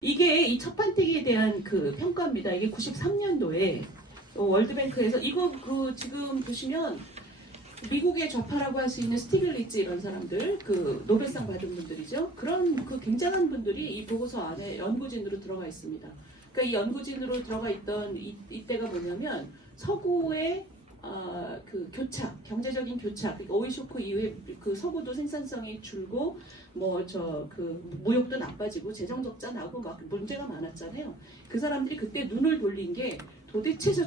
이게 이 첫판때기에 대한 그 평가입니다. 이게 93년도에 월드뱅크에서 이거 지금 보시면 미국의 좌파라고 할 수 있는 스티글리츠 이런 사람들, 그 노벨상 받은 분들이죠. 그런 그 굉장한 분들이 이 보고서 안에 연구진으로 들어가 있습니다. 그러니까 이 연구진으로 들어가 있던 이때가 뭐냐면 서구의 그 교착, 경제적인 교착, 그러니까 오일 쇼크 이후에 그 서구도 생산성이 줄고 무역도 나빠지고 재정 적자 나고 막 문제가 많았잖아요. 그 사람들이 그때 눈을 돌린 게 도대체 저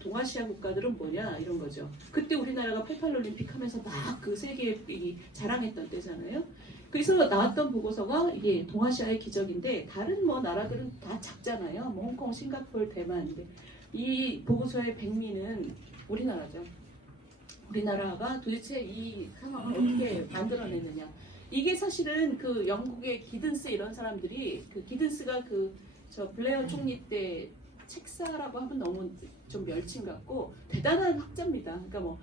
동아시아 국가들은 뭐냐 이런 거죠. 그때 우리나라가 88 올림픽 하면서 막 그 세계에 자랑했던 때잖아요. 그래서 나왔던 보고서가 이게 동아시아의 기적인데 다른 뭐 나라들은 다 작잖아요. 뭐 홍콩, 싱가포르, 대만인데 이 보고서의 백미는 우리나라죠. 우리나라가 도대체 이 상황을 어떻게 만들어내느냐. 이게 사실은 그 영국의 기든스 이런 사람들이 그 기든스가 저 블레어 총리 때 책사라고 하면 너무 좀 멸칭 같고 대단한 학자입니다. 그러니까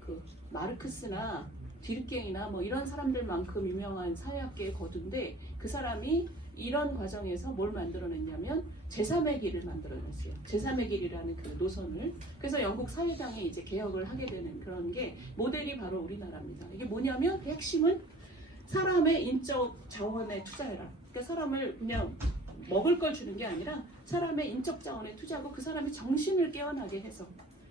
그 마르크스나 뒤르갱이나 뭐 이런 사람들만큼 유명한 사회학계의 거두인데 그 사람이 이런 과정에서 뭘 만들어냈냐면 제3의 길을 만들어냈어요. 제3의 길이라는 그 노선을. 그래서 영국 사회당에 이제 개혁을 하게 되는 그런 게 모델이 바로 우리나라입니다. 이게 뭐냐면 그 핵심은 사람의 인적 자원에 투자해라. 그러니까 사람을 그냥 먹을 걸 주는 게 아니라 사람의 인적 자원에 투자하고 그 사람의 정신을 깨어나게 해서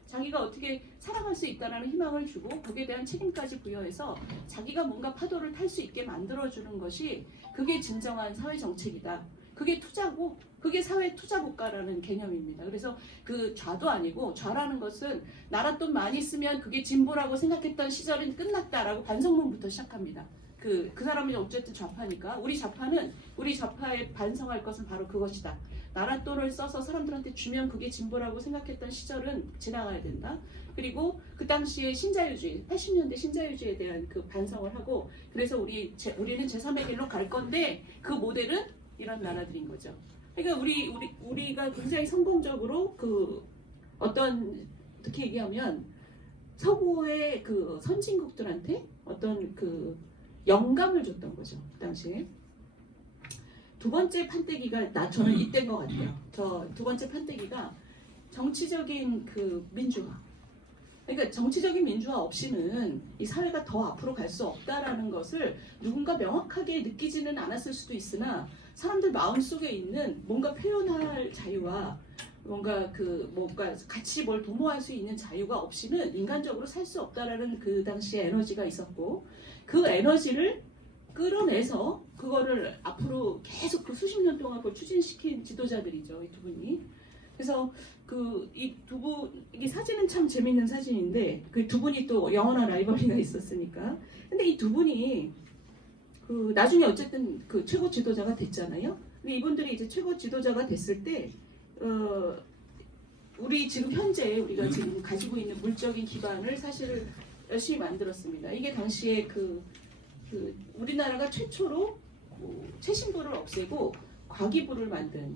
자기가 어떻게 살아갈 수 있다는 희망을 주고 거기에 대한 책임까지 부여해서 자기가 뭔가 파도를 탈 수 있게 만들어주는 것이 그게 진정한 사회 정책이다. 그게 투자고 그게 사회 투자 국가라는 개념입니다. 그래서 그 좌도 아니고 좌라는 것은 나라 돈 많이 쓰면 그게 진보라고 생각했던 시절은 끝났다라고 반성문부터 시작합니다. 그 사람이 어쨌든 좌파니까 우리 좌파에 반성할 것은 바로 그것이다. 나라 돈을 써서 사람들한테 주면 그게 진보라고 생각했던 시절은 지나가야 된다. 그리고 그 당시에 신자유주의, 80년대 신자유주의에 대한 그 반성을 하고 그래서 우리는 제3의 길로 갈 건데 그 모델은 이런 나라들인 거죠. 그러니까 우리가 굉장히 성공적으로 어떻게 얘기하면 서구의 그 선진국들한테 어떤 그 영감을 줬던 거죠. 그 당시에. 두 번째 판때기가 저는 이때인 것 같아요. 두 번째 판때기가 정치적인 그 민주화. 그러니까 정치적인 민주화 없이는 이 사회가 더 앞으로 갈 수 없다라는 것을 누군가 명확하게 느끼지는 않았을 수도 있으나 사람들 마음속에 있는 뭔가 표현할 자유와 뭔가 같이 뭘 도모할 수 있는 자유가 없이는 인간적으로 살 수 없다라는 그 당시에 에너지가 있었고 그 에너지를 끌어내서 그거를 앞으로 계속 그 수십 년 동안 그걸 추진시킨 지도자들이죠. 이 두 분이. 그래서 이게 사진은 참 재밌는 사진인데 그 두 분이 또 영원한 라이벌리가 있었으니까. 근데 이 두 분이 나중에 어쨌든 그 최고 지도자가 됐잖아요. 근데 이분들이 이제 최고 지도자가 됐을 때 우리 지금 현재 우리가 지금 가지고 있는 물적인 기반을 사실 열심히 만들었습니다. 이게 당시에 우리나라가 최초로 최신부를 없애고 과기부를 만든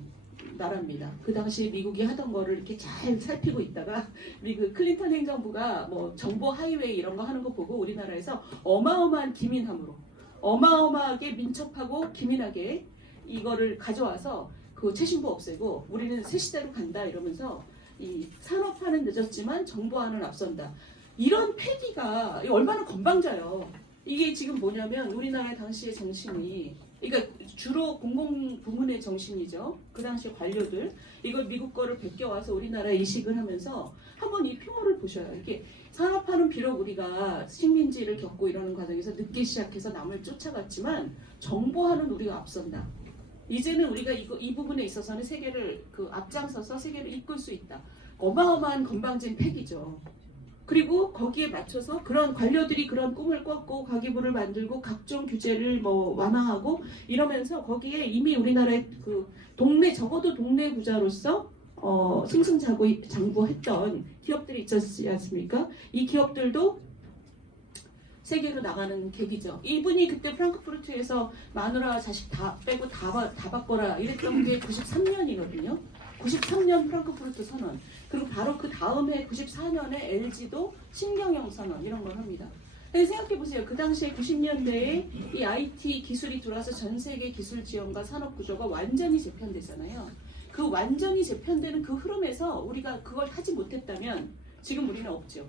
나라입니다. 그 당시에 미국이 하던 거를 이렇게 잘 살피고 있다가 미국 클린턴 행정부가 뭐 정보 하이웨이 이런 거 하는 거 보고 우리나라에서 어마어마한 기민함으로 어마어마하게 민첩하고 기민하게 이거를 가져와서 그 최신부 없애고 우리는 새 시대로 간다 이러면서 이 산업화는 늦었지만 정보화는 앞선다. 이런 패기가 얼마나 건방져요. 이게 지금 뭐냐면 우리나라 당시의 정신이 그러니까 주로 공공부문의 정신이죠. 그 당시 관료들 이걸 미국 거를 베껴와서 우리나라에 이식을 하면서 한번 이 표를 보셔요. 이게 산업화는 비록 우리가 식민지를 겪고 이러는 과정에서 늦게 시작해서 남을 쫓아갔지만 정보화는 우리가 앞선다. 이제는 우리가 이 부분에 있어서는 세계를 앞장서서 세계를 이끌 수 있다. 어마어마한 건방진 패기죠. 그리고 거기에 맞춰서 그런 관료들이 그런 꿈을 꿨고 과기부를 만들고 각종 규제를 완화하고 이러면서 거기에 이미 우리나라의 적어도 동네 부자로서 승승장구했던 기업들이 있었지 않습니까? 이 기업들도 세계로 나가는 계기죠. 이분이 그때 프랑크푸르트에서 마누라 자식 다 빼고 다 바꿔라 이랬던 게 93년이거든요. 93년 프랑크푸르트 선언. 그리고 바로 그 다음 해 94년에 LG도 신경영 선언 이런 걸 합니다. 생각해 보세요. 그 당시에 90년대에 이 IT 기술이 들어와서 전 세계 기술 지원과 산업 구조가 완전히 재편되잖아요. 그 완전히 재편되는 그 흐름에서 우리가 그걸 하지 못했다면 지금 우리는 없죠.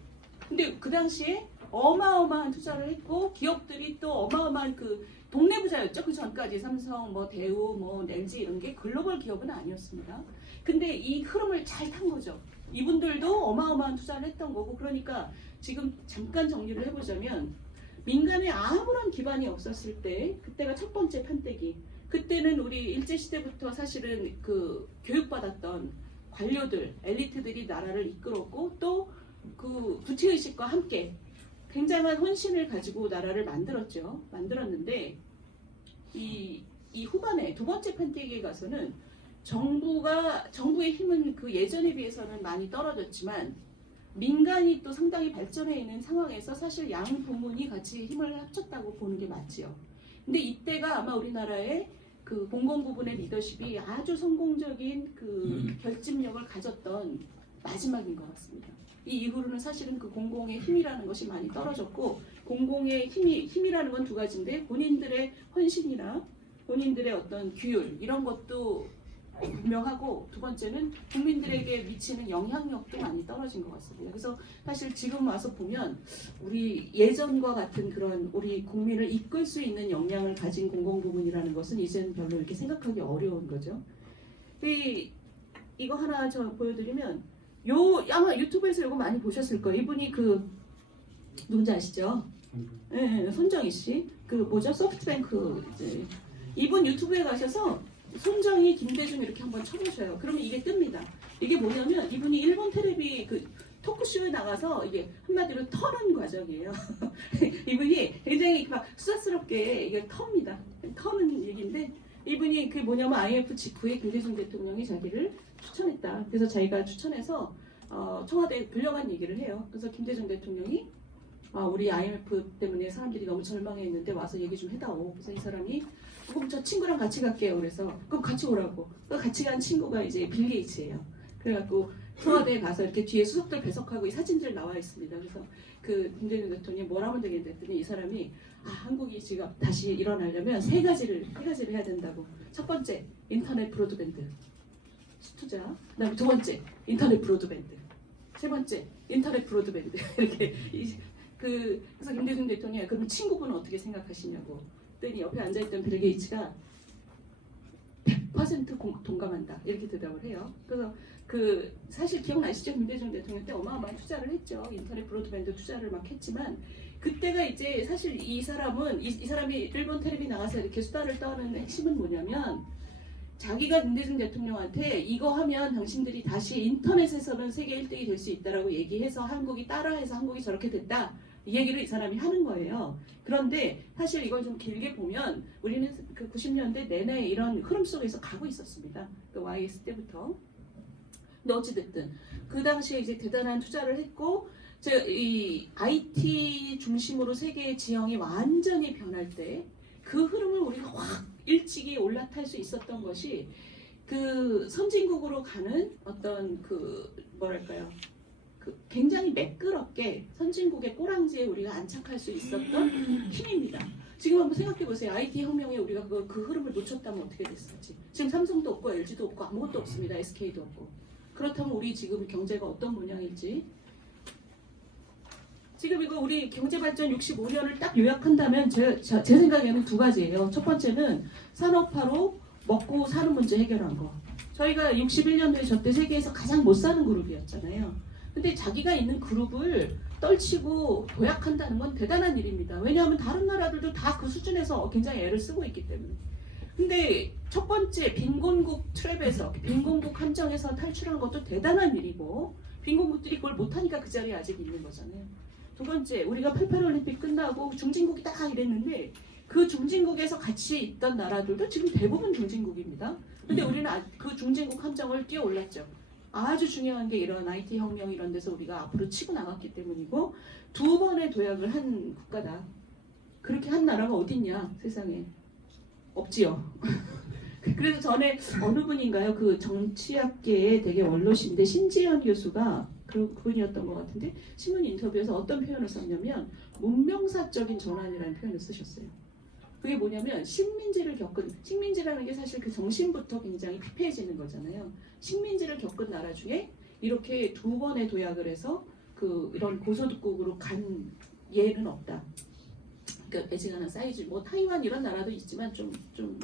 근데 그 당시에 어마어마한 투자를 했고 기업들이 또 어마어마한 그 동네 부자였죠. 그 전까지 삼성, 뭐 대우, 뭐 LG 이런 게 글로벌 기업은 아니었습니다. 근데 이 흐름을 잘 탄 거죠. 이분들도 어마어마한 투자를 했던 거고 그러니까 지금 잠깐 정리를 해보자면 민간에 아무런 기반이 없었을 때 그때가 첫 번째 판때기. 그때는 우리 일제시대부터 사실은 그 교육받았던 관료들, 엘리트들이 나라를 이끌었고 또 그 부채의식과 함께 굉장한 헌신을 가지고 나라를 만들었는데 이 후반에 두 번째 판때기에 가서는 정부의 힘은 그 예전에 비해서는 많이 떨어졌지만 민간이 또 상당히 발전해 있는 상황에서 사실 양 부문이 같이 힘을 합쳤다고 보는 게 맞지요. 근데 이때가 아마 우리나라의 그 공공 부분의 리더십이 아주 성공적인 그 결집력을 가졌던 마지막인 것 같습니다. 이 이후로는 사실은 그 공공의 힘이라는 것이 많이 떨어졌고 공공의 힘이라는 건 두 가지인데 본인들의 헌신이나 본인들의 어떤 규율 이런 것도 분명하고 두 번째는 국민들에게 미치는 영향력도 많이 떨어진 것 같습니다. 그래서 사실 지금 와서 보면 우리 예전과 같은 그런 우리 국민을 이끌 수 있는 역량을 가진 공공부문이라는 것은 이제는 별로 이렇게 생각하기 어려운 거죠. 이거 하나 저 보여드리면 아마 유튜브에서 이거 많이 보셨을 거예요. 이분이 그 누군지 아시죠? 네, 손정희 씨. 그 뭐죠? 소프트뱅크 이제 이분 유튜브에 가셔서 손정희, 김대중 이렇게 한번 쳐보셔요. 그러면 이게 뜹니다. 이게 뭐냐면 이분이 일본 텔레비 그 토크쇼에 나가서 이게 한마디로 터는 과정이에요. 이분이 굉장히 막 수다스럽게 이게 터입니다. 터는 얘기인데 이분이 그 뭐냐면 IMF 직후에 김대중 대통령이 자기를 추천했다. 그래서 자기가 추천해서 청와대에 불려간 얘기를 해요. 그래서 김대중 대통령이 우리 IMF 때문에 사람들이 너무 절망했는데 와서 얘기 좀 해다오. 그래서 이 사람이 그럼 저 친구랑 같이 갈게요. 그래서 그럼 같이 오라고. 같이 간 친구가 이제 빌 게이츠예요. 그래갖고 청와대에 가서 이렇게 뒤에 수석들 배석하고 이 사진들 나와 있습니다. 그래서 그 김대중 대통령이 뭘 하면 되겠는데 했더니 이 사람이 한국이 지금 다시 일어나려면 세 가지를 해야 된다고. 첫 번째 인터넷 브로드밴드 투자. 그다음에 두 번째 인터넷 브로드밴드. 세 번째 인터넷 브로드밴드. 이렇게 그래서 김대중 대통령이 그럼 친구분은 어떻게 생각하시냐고. 그랬더니 옆에 앉아있던 빌 게이츠가 100% 동감한다 이렇게 대답을 해요. 그래서 그 사실 기억나시죠? 김대중 대통령 때 어마어마한 투자를 했죠. 인터넷 브로드밴드 투자를 막 했지만 그때가 이제 사실 이 사람이 일본 텔레비 나가서 이렇게 수다를 떠는 핵심은 뭐냐면 자기가 김대중 대통령한테 이거 하면 당신들이 다시 인터넷에서는 세계 1등이 될 수 있다라고 얘기해서 한국이 따라해서 한국이 저렇게 됐다. 이 얘기를 이 사람이 하는 거예요. 그런데 사실 이걸 좀 길게 보면 우리는 그 90년대 내내 이런 흐름 속에서 가고 있었습니다. 그 YS 때부터. 근데 어찌됐든 그 당시에 이제 대단한 투자를 했고 이 IT 중심으로 세계의 지형이 완전히 변할 때 그 흐름을 우리가 확 일찍이 올라탈 수 있었던 것이 그 선진국으로 가는 어떤 그 뭐랄까요? 굉장히 매끄럽게 선진국의 꼬랑지에 우리가 안착할 수 있었던 힘입니다. 지금 한번 생각해 보세요. IT 혁명에 우리가 그 흐름을 놓쳤다면 어떻게 됐을지. 지금 삼성도 없고 LG도 없고 아무것도 없습니다. SK도 없고. 그렇다면 우리 지금 경제가 어떤 모양일지. 지금 이거 우리 경제발전 65년을 딱 요약한다면 제 생각에는 두 가지예요. 첫 번째는 산업화로 먹고 사는 문제 해결한 거. 저희가 61년도에 저때 세계에서 가장 못 사는 그룹이었잖아요. 근데 자기가 있는 그룹을 떨치고 도약한다는 건 대단한 일입니다. 왜냐하면 다른 나라들도 다 그 수준에서 굉장히 애를 쓰고 있기 때문에. 근데 첫 번째 빈곤국 트랩에서 빈곤국 함정에서 탈출한 것도 대단한 일이고 빈곤국들이 그걸 못하니까 그 자리에 아직 있는 거잖아요. 두 번째 우리가 88올림픽 끝나고 중진국이다 이랬는데 그 중진국에서 같이 있던 나라들도 지금 대부분 중진국입니다. 근데 우리는 그 중진국 함정을 뛰어올랐죠. 아주 중요한 게 이런 IT 혁명 이런 데서 우리가 앞으로 치고 나갔기 때문이고 두 번의 도약을 한 국가다. 그렇게 한 나라가 어딨냐 세상에. 없지요. 그래서 전에 어느 분인가요? 그 정치학계의 되게 원로신데 신지연 교수가 그분이었던 것 같은데 신문 인터뷰에서 어떤 표현을 썼냐면 문명사적인 전환이라는 표현을 쓰셨어요. 그게 뭐냐면 식민지라는 게 사실 그 정신부터 굉장히 피폐해지는 거잖아요. 식민지를 겪은 나라 중에 이렇게 2번의 도약을 해서 이런 고소득국으로 간 예는 없다. 그러니까 애지간한 사이즈, 뭐 타이완 이런 나라도 있지만 좀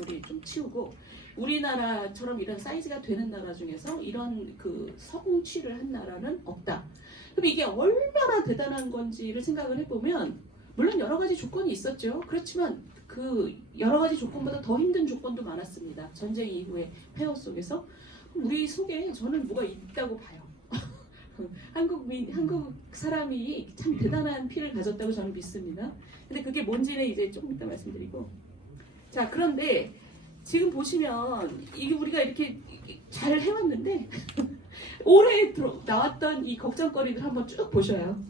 우리 좀 치우고 우리나라처럼 이런 사이즈가 되는 나라 중에서 이런 성취를 한 나라는 없다. 그럼 이게 얼마나 대단한 건지를 생각을 해보면 물론 여러 가지 조건이 있었죠. 그렇지만 그 여러 가지 조건보다 더 힘든 조건도 많았습니다. 전쟁 이후의 폐허 속에서 우리 속에 저는 뭐가 있다고 봐요. 한국 사람이 참 대단한 피를 가졌다고 저는 믿습니다. 근데 그게 뭔지는 이제 조금 이따 말씀드리고. 자, 그런데 지금 보시면 이게 우리가 이렇게 잘 해왔는데 올해 나왔던 이 걱정거리들 한번 쭉 보셔요.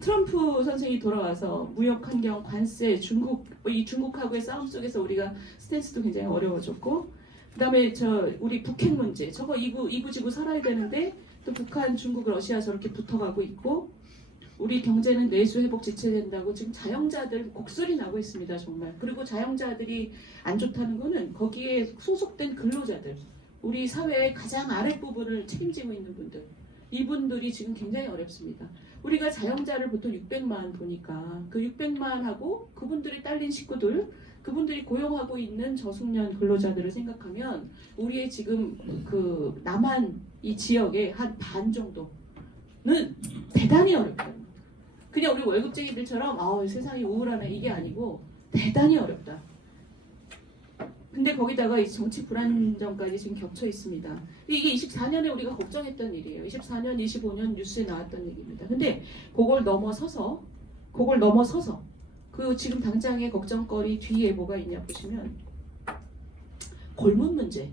트럼프 선생이 돌아와서 무역 환경, 관세, 중국하고의 싸움 속에서 우리가 스탠스도 굉장히 어려워졌고, 그다음에 우리 북핵 문제, 저거 이구지구 살아야 되는데 또 북한, 중국, 러시아 저렇게 붙어가고 있고, 우리 경제는 내수 회복 지체된다고 지금 자영자들 곡소리 나고 있습니다, 정말. 그리고 자영자들이 안 좋다는 거는 거기에 소속된 근로자들, 우리 사회의 가장 아랫부분을 책임지고 있는 분들, 이분들이 지금 굉장히 어렵습니다. 우리가 자영자를 보통 600만 보니까 그 600만하고 그분들이 딸린 식구들, 그분들이 고용하고 있는 저숙련 근로자들을 생각하면 우리의 지금 남한 이 지역의 한 반 정도는 대단히 어렵다. 그냥 우리 월급쟁이들처럼 세상이 우울하네 이게 아니고 대단히 어렵다. 근데 거기다가 이 정치 불안정까지 지금 겹쳐 있습니다. 이게 24년에 우리가 걱정했던 일이에요. 24년, 25년 뉴스에 나왔던 얘기입니다. 근데 그걸 넘어서서 지금 당장의 걱정거리 뒤에 뭐가 있냐 보시면 골문 문제.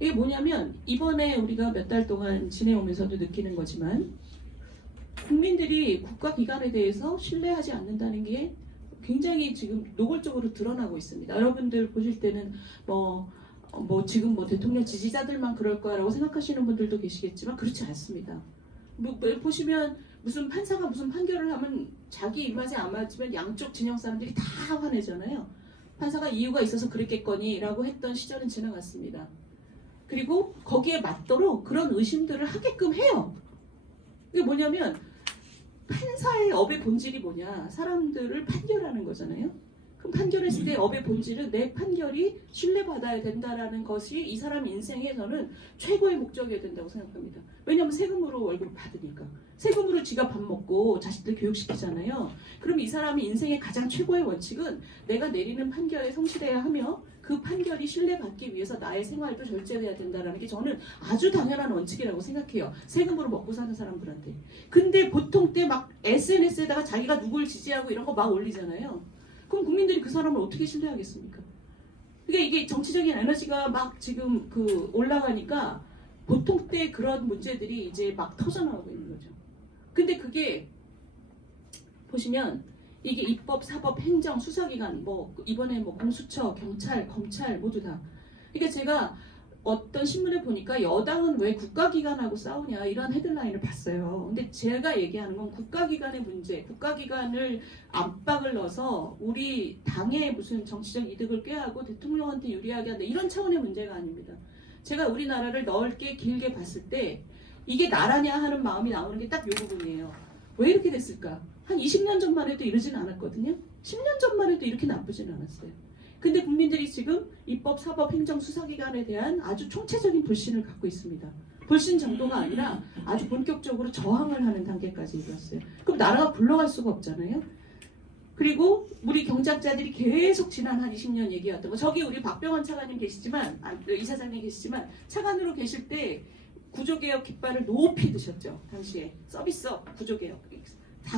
이게 뭐냐면 이번에 우리가 몇 달 동안 지내오면서도 느끼는 거지만 국민들이 국가기관에 대해서 신뢰하지 않는다는 게 굉장히 지금 노골적으로 드러나고 있습니다. 여러분들 보실 때는 지금 대통령 지지자들만 그럴 거라고 생각하시는 분들도 계시겠지만 그렇지 않습니다. 보시면 무슨 판사가 무슨 판결을 하면 자기 입맛에 안 맞으면 양쪽 진영 사람들이 다 화내잖아요. 판사가 이유가 있어서 그랬겠거니 라고 했던 시절은 지나갔습니다. 그리고 거기에 맞도록 그런 의심들을 하게끔 해요. 이게 뭐냐면 판사의 업의 본질이 뭐냐? 사람들을 판결하는 거잖아요. 그럼 판결했을 때 업의 본질은 내 판결이 신뢰받아야 된다라는 것이 이 사람 인생에서는 최고의 목적이어야 된다고 생각합니다. 왜냐하면 세금으로 월급을 받으니까. 세금으로 지가 밥 먹고 자식들 교육시키잖아요. 그럼 이 사람이 인생의 가장 최고의 원칙은 내가 내리는 판결에 성실해야 하며 그 판결이 신뢰받기 위해서 나의 생활도 절제돼야 된다는 게 저는 아주 당연한 원칙이라고 생각해요. 세금으로 먹고 사는 사람들한테. 근데 보통 때 막 SNS에다가 자기가 누굴 지지하고 이런 거 막 올리잖아요. 그럼 국민들이 그 사람을 어떻게 신뢰하겠습니까? 그러니까 이게 정치적인 에너지가 막 지금 올라가니까 보통 때 그런 문제들이 이제 막 터져나오고 있는 거죠. 근데 그게 보시면 이게 입법, 사법, 행정, 수사기관, 이번에 공수처, 경찰, 검찰 모두 다. 그러니까 제가 어떤 신문에 보니까 여당은 왜 국가기관하고 싸우냐 이런 헤드라인을 봤어요. 근데 제가 얘기하는 건 국가기관의 문제, 국가기관을 압박을 넣어서 우리 당의 무슨 정치적 이득을 꾀하고 대통령한테 유리하게 한다 이런 차원의 문제가 아닙니다. 제가 우리나라를 넓게 길게 봤을 때 이게 나라냐 하는 마음이 나오는 게 딱 이 부분이에요. 왜 이렇게 됐을까? 한 20년 전만 해도 이러지는 않았거든요. 10년 전만 해도 이렇게 나쁘지는 않았어요. 근데 국민들이 지금 입법, 사법, 행정, 수사기관에 대한 아주 총체적인 불신을 갖고 있습니다. 불신 정도가 아니라 아주 본격적으로 저항을 하는 단계까지 이르렀어요. 그럼 나라가 굴러갈 수가 없잖아요. 그리고 우리 경제학자들이 계속 지난 한 20년 얘기했던 거, 저기 우리 박병원 차관님 계시지만, 이사장님 계시지만 차관으로 계실 때 구조개혁 깃발을 높이 드셨죠. 당시에 서비스업 구조개혁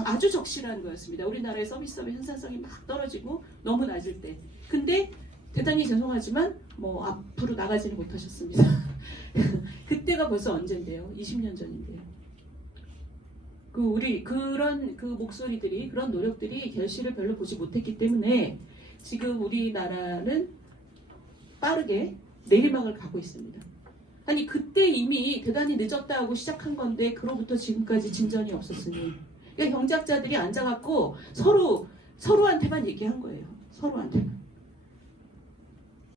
아주 적실한 거였습니다. 우리나라의 서비스업의 현산성이 막 떨어지고 너무 낮을 때. 근데 대단히 죄송하지만 앞으로 나가지는 못하셨습니다. 그때가 벌써 언젠데요? 20년 전인데요. 우리 그런 목소리들이, 그런 노력들이 결실을 별로 보지 못했기 때문에 지금 우리나라는 빠르게 내리막을 가고 있습니다. 아니 그때 이미 대단히 늦었다 하고 시작한 건데 그로부터 지금까지 진전이 없었으니 그러니까 경제학자들이 앉아갖고 서로한테만 얘기한 거예요. 서로한테만.